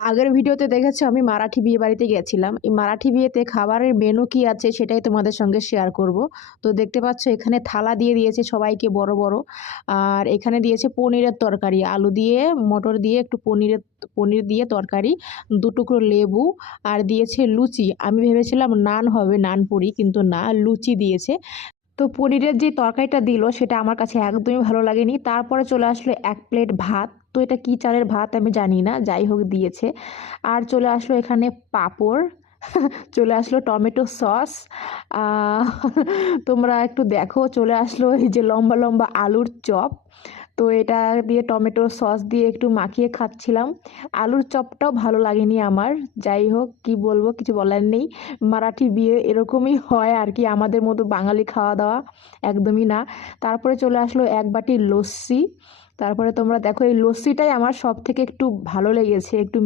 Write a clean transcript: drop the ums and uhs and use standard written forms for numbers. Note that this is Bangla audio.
আগের ভিডিওতে দেখেছো আমি মারাঠি বিয়ে বাড়িতে গেছিলাম। এই মারাঠি বিয়েতে খাবারের মেনু কি আছে সেটাই তোমাদের সঙ্গে শেয়ার করব। তো দেখতে পাচ্ছ এখানে থালা দিয়ে দিয়েছে সবাইকে বড় বড়। আর এখানে দিয়েছে পনিরের তরকারি, আলু দিয়ে মটর দিয়ে একটু পনির দিয়ে তরকারি, দু টুকরো লেবু, আর দিয়েছে লুচি। আমি ভেবেছিলাম নান হবে, নান পুরি, কিন্তু না, লুচি দিয়েছে। তো পনিরের যে তরকারিটা দিল সেটা আমার কাছে একদমই ভালো লাগেনি। তারপরে চলে আসলো এক প্লেট ভাত। তো এটা কি চালের ভাত আমি জানি না, যাই হোক দিয়েছে। আর চলে আসলো এখানে পাঁপড়, চলে আসলো টমেটো সস। আহ, তোমরা একটু দেখো, চলে আসলো এই যে লম্বা লম্বা আলুর চপ। তো এটা দিয়ে টমেটো সস দিয়ে একটু মাখিয়ে খাচ্ছিলাম। আলুর চপটাও ভালো লাগেনি আমার। যাই হোক, কি বলবো, কিছু বলার নেই। মারাঠি বিয়ে এরকমই হয় আর কি, আমাদের মতো বাঙালি খাওয়া দাওয়া একদমই না। তারপরে চলে আসলো এক বাটি লস্যি। তারপরে তোমরা দেখো, এই লস্যিটাই আমার সব থেকে একটু ভালো লেগেছে, একটু